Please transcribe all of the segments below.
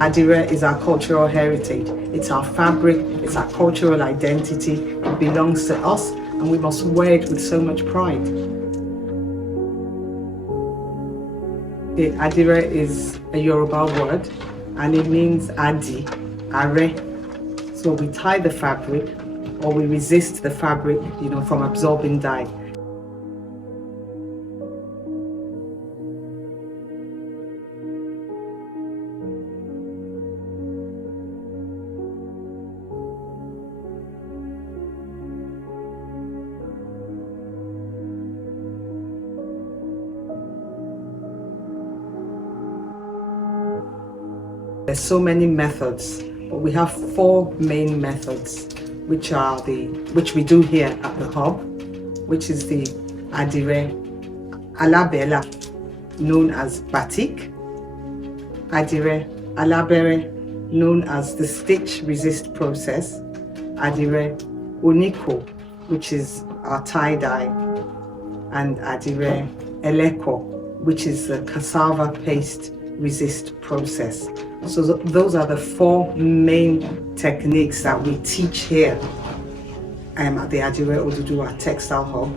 Adire is our cultural heritage. It's our fabric, it's our cultural identity. It belongs to us and we must wear it with so much pride. The Adire is a Yoruba word and it means Adi, Are. So we tie the fabric or we resist the fabric, from absorbing dye. There's so many methods, but we have 4 main methods, which we do here at the hub, which is the Adire Alabela, known as batik, Adire Alabere, known as the stitch resist process, Adire Oniko, which is our tie-dye, and Adire Eleko, which is the cassava paste resist process. So those are the 4 main techniques that we teach here at the Adire Oduduwa Textile Hub.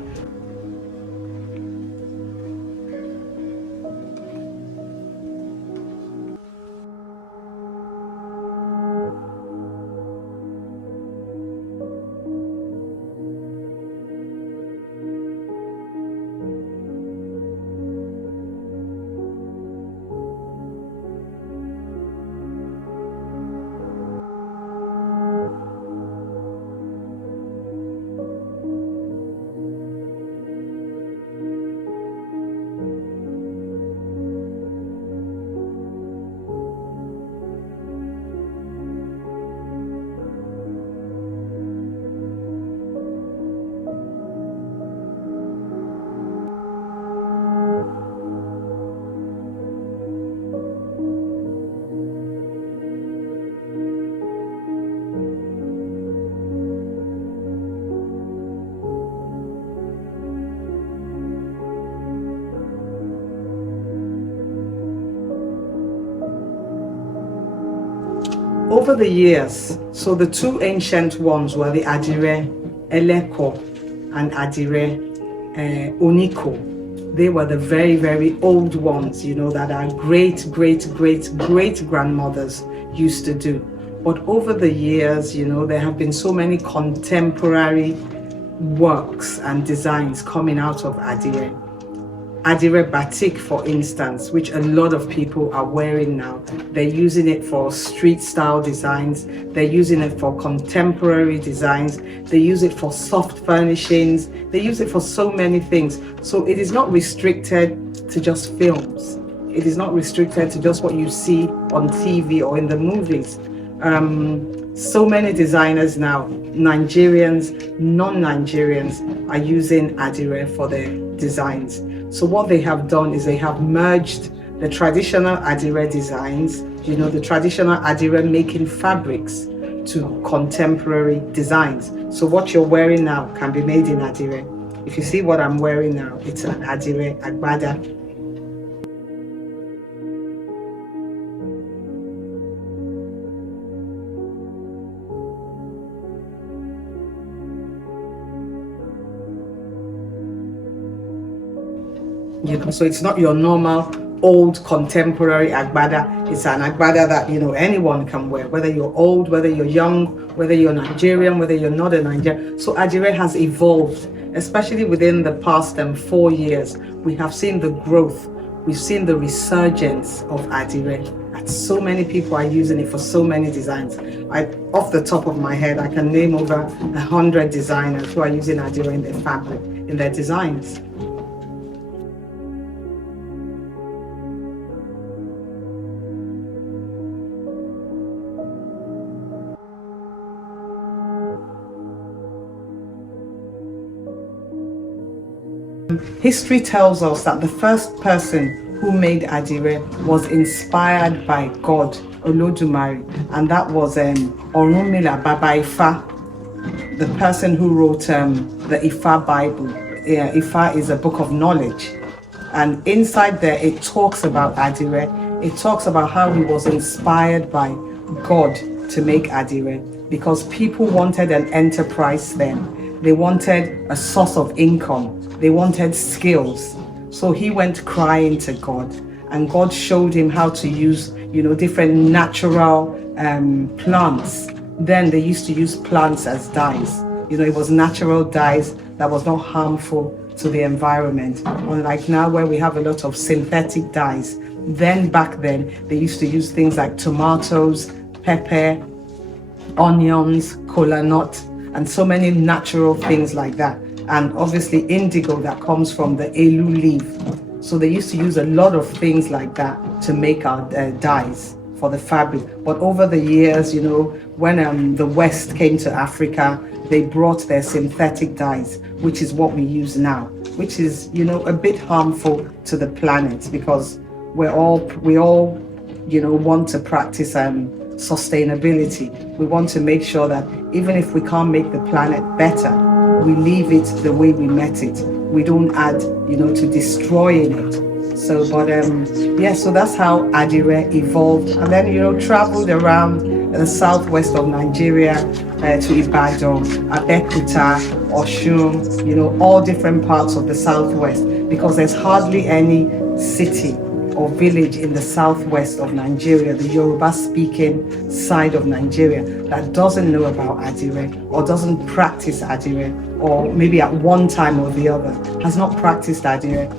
Over the years, so the 2 ancient ones were the Adire Eleko and Adire Oniko. They were the very, very old ones, that our great-great-great-great-grandmothers used to do. But over the years, there have been so many contemporary works and designs coming out of Adire. Adire batik, for instance, which a lot of people are wearing now. They're using it for street style designs. They're using it for contemporary designs. They use it for soft furnishings. They use it for so many things. So it is not restricted to just films. It is not restricted to just what you see on TV or in the movies. So many designers now, Nigerians, non-Nigerians, are using Adire for their designs. So what they have done is they have merged the traditional Adire designs, the traditional Adire making fabrics, to contemporary designs. So what you're wearing now can be made in Adire. If you see what I'm wearing now, it's an Adire agbada. So it's not your normal old contemporary agbada. It's an agbada that anyone can wear, whether you're old, whether you're young, whether you're Nigerian, whether you're not a Nigerian. So Adire has evolved, especially within the past 4 years. We have seen the growth, we've seen the resurgence of Adire, and so many people are using it for so many designs. Off the top of my head, I can name over 100 designers who are using Adire in their fabric, in their designs. History tells us that the first person who made Adire was inspired by God, Olodumare, and that was Orunmila Baba Ifa, the person who wrote the Ifa Bible. Yeah, Ifa is a book of knowledge. And inside there, it talks about Adire. It talks about how he was inspired by God to make Adire, because people wanted an enterprise then. They wanted a source of income. They wanted skills. So he went crying to God, and God showed him how to use, different natural plants. Then they used to use plants as dyes. It was natural dyes that was not harmful to the environment. Unlike now, where we have a lot of synthetic dyes. Then back then, they used to use things like tomatoes, pepper, onions, kola nut, and so many natural things like that. And obviously indigo that comes from the elu leaf. So they used to use a lot of things like that to make our dyes for the fabric. But over the years, when the West came to Africa, they brought their synthetic dyes, which is what we use now, which is, a bit harmful to the planet, because we all want to practice sustainability. We want to make sure that even if we can't make the planet better, we leave it the way we met it. We don't add, to destroying it. So, so that's how Adire evolved, and then, traveled around the southwest of Nigeria to Ibadan, Abeokuta, Osun, all different parts of the southwest, because there's hardly any city or village in the southwest of Nigeria, the Yoruba-speaking side of Nigeria, that doesn't know about Adire or doesn't practice Adire, or maybe at one time or the other has not practiced Adire.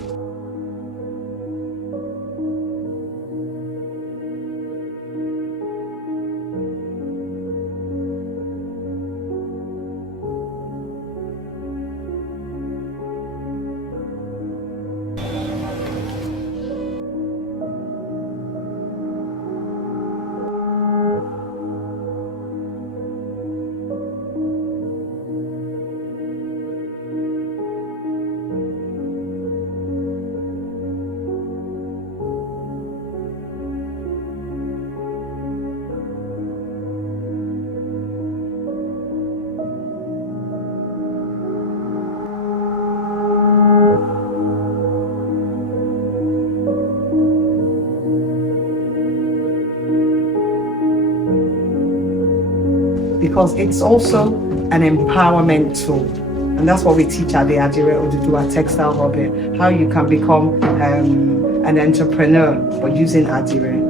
Because it's also an empowerment tool. And that's what we teach at the Adire Oduduwa Textile Hub, how you can become an entrepreneur by using Adire.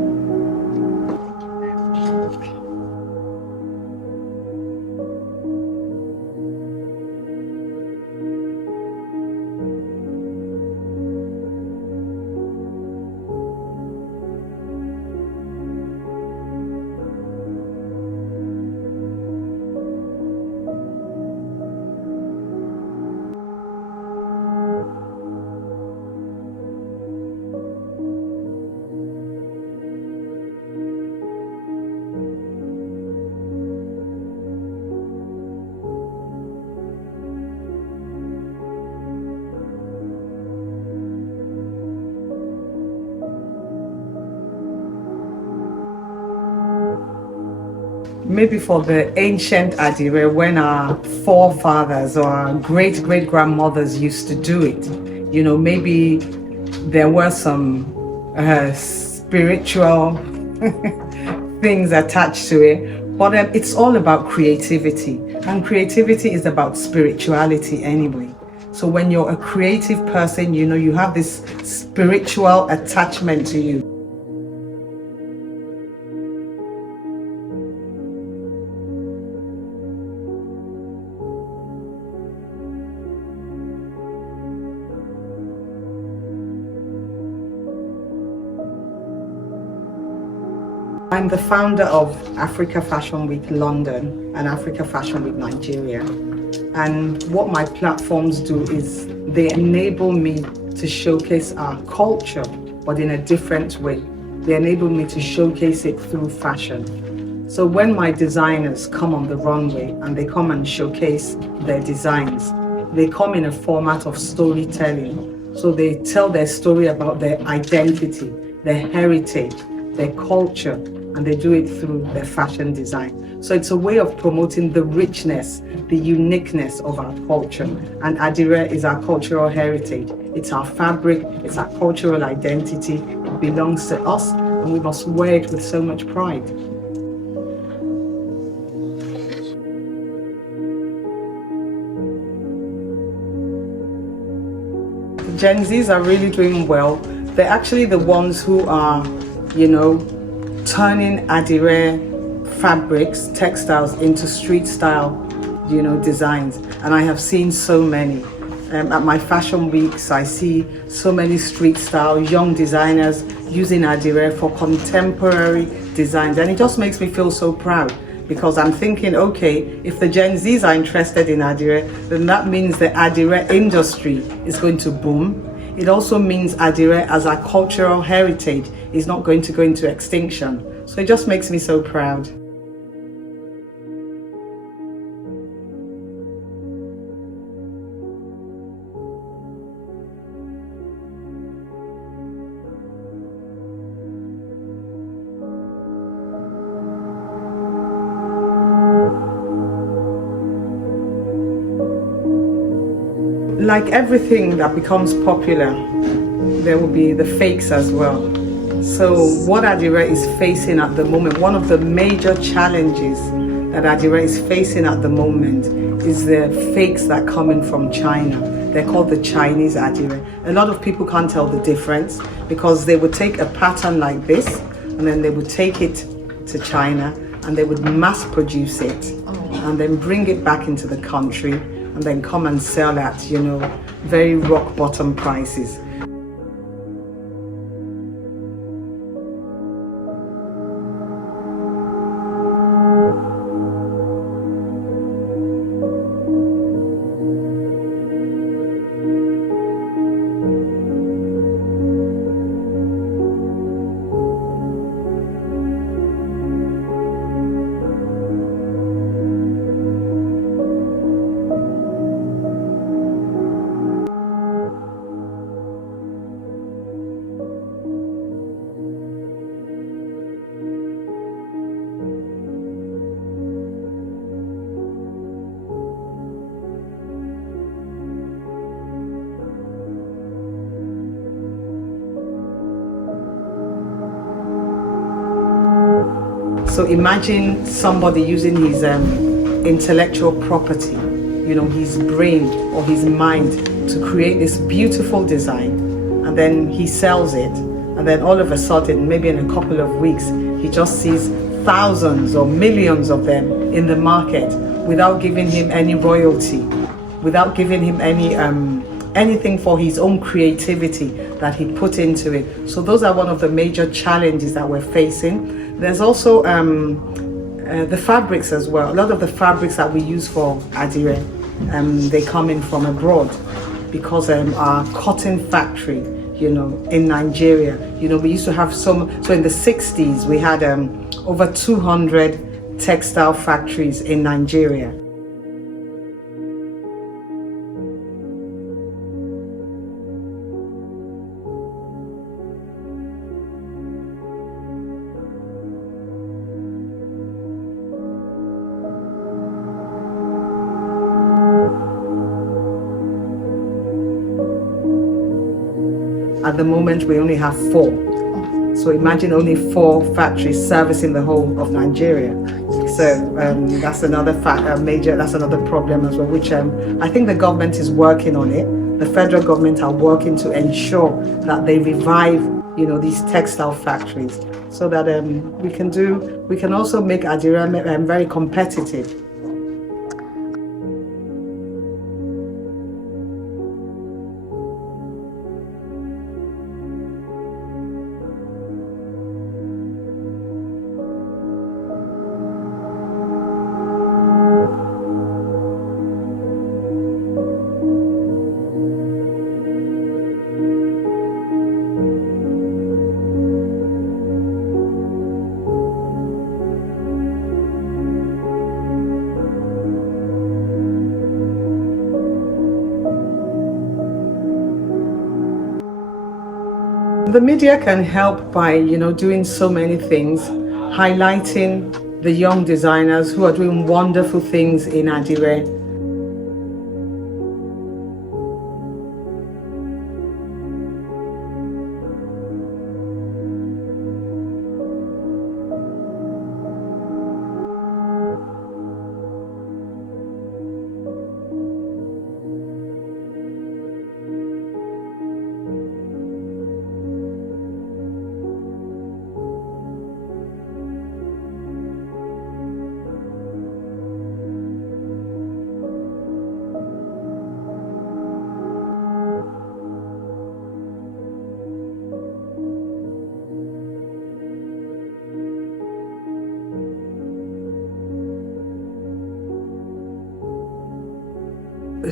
Maybe for the ancient Adire, when our forefathers or our great-great-grandmothers used to do it, maybe there were some spiritual things attached to it. But it's all about creativity, and creativity is about spirituality anyway. So when you're a creative person, you have this spiritual attachment to you. I'm the founder of Africa Fashion Week London and Africa Fashion Week Nigeria. And what my platforms do is they enable me to showcase our culture, but in a different way. They enable me to showcase it through fashion. So when my designers come on the runway and they come and showcase their designs, they come in a format of storytelling. So they tell their story about their identity, their heritage, their culture, and they do it through their fashion design. So it's a way of promoting the richness, the uniqueness of our culture. And Adire is our cultural heritage. It's our fabric, it's our cultural identity. It belongs to us, and we must wear it with so much pride. Gen Zs are really doing well. They're actually the ones who are, turning Adire fabrics, textiles into street style, designs. And I have seen so many. At my fashion weeks, I see so many street style young designers using Adire for contemporary designs. And it just makes me feel so proud, because I'm thinking, okay, if the Gen Zs are interested in Adire, then that means the Adire industry is going to boom. It also means Adire as our cultural heritage is not going to go into extinction. So it just makes me so proud. Like everything that becomes popular, there will be the fakes as well. So what Adire is facing at the moment, one of the major challenges that Adire is facing at the moment is the fakes that come in from China. They're called the Chinese Adire. A lot of people can't tell the difference, because they would take a pattern like this and then they would take it to China and they would mass produce it and then bring it back into the country and then come and sell at, very rock bottom prices. So imagine somebody using his intellectual property, his brain or his mind, to create this beautiful design, and then he sells it, and then all of a sudden, maybe in a couple of weeks, he just sees thousands or millions of them in the market without giving him any royalty, without giving him any anything for his own creativity that he put into it. So those are one of the major challenges that we're facing. There's also the fabrics as well. A lot of the fabrics that we use for Adire, they come in from abroad, because our cotton factory, in Nigeria, we used to have so in the 60s, we had over 200 textile factories in Nigeria. At the moment, we only have 4. So imagine only 4 factories servicing the whole of Nigeria. So that's another that's another problem as well, which I think the government is working on it. The federal government are working to ensure that they revive, these textile factories, so that we can also make Adire very competitive. The media can help by, doing so many things. highlighting the young designers who are doing wonderful things in Adire.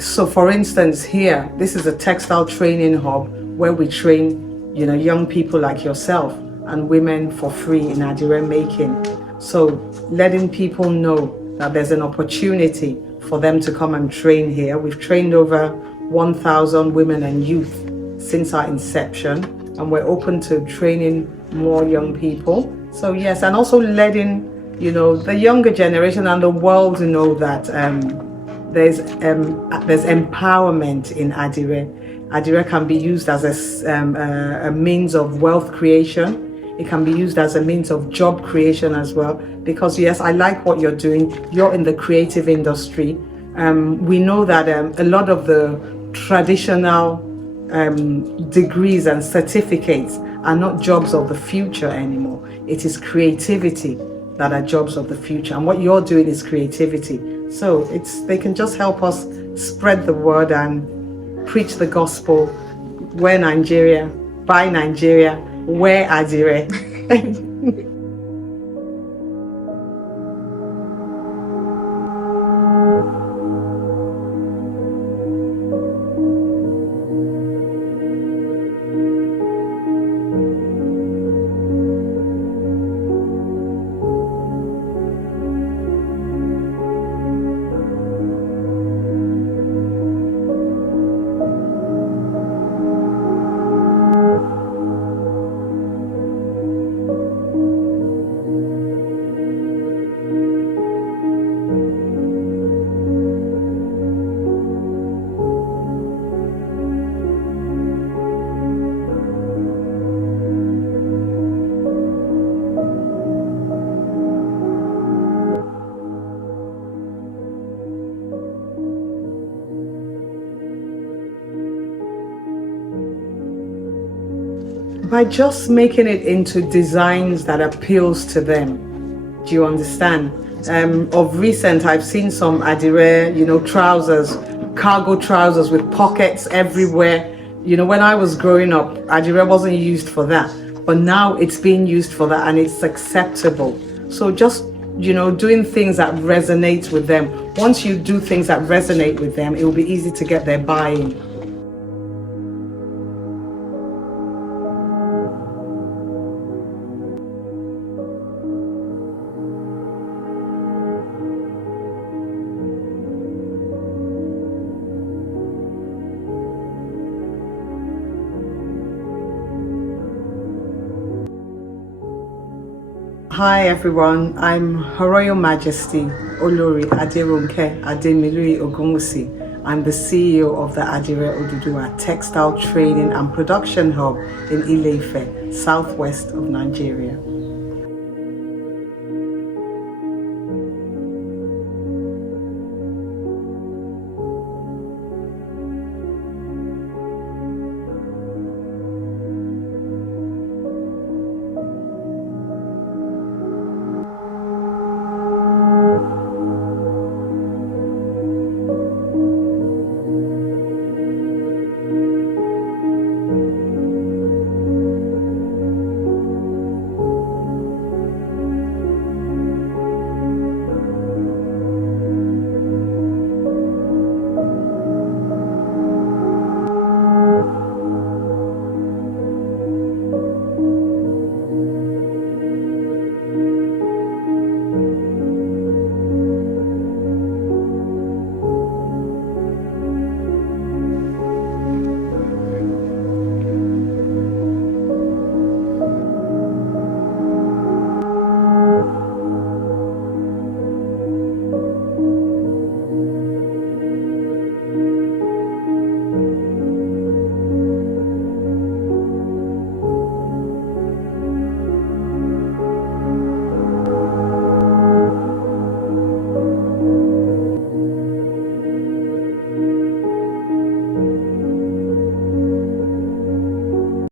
So for instance, here, this is a textile training hub where we train, young people like yourself and women for free in Adire making. So letting people know that there's an opportunity for them to come and train here. We've trained over 1,000 women and youth since our inception, and we're open to training more young people. So yes, and also letting, the younger generation and the world know that there's empowerment in Adire. Adire can be used as a means of wealth creation. It can be used as a means of job creation as well. Because yes, I like what you're doing. You're in the creative industry. We know that a lot of the traditional degrees and certificates are not jobs of the future anymore. It is creativity that are jobs of the future. And what you're doing is creativity. So they can just help us spread the word and preach the gospel. Wear Nigeria, buy Nigeria, wear Adire. By just making it into designs that appeals to them. Do you understand? Of recent, I've seen some Adire, trousers, cargo trousers with pockets everywhere. When I was growing up, Adire wasn't used for that, but now it's being used for that and it's acceptable. So just, doing things that resonate with them. Once you do things that resonate with them, it will be easy to get their buy-in. Hi everyone, I'm Her Royal Majesty Olori Aderonke Ademiluyi-Ogunwusi. I'm the CEO of the Adire Oduduwa Textile Training and Production Hub in Ile-Ife, southwest of Nigeria.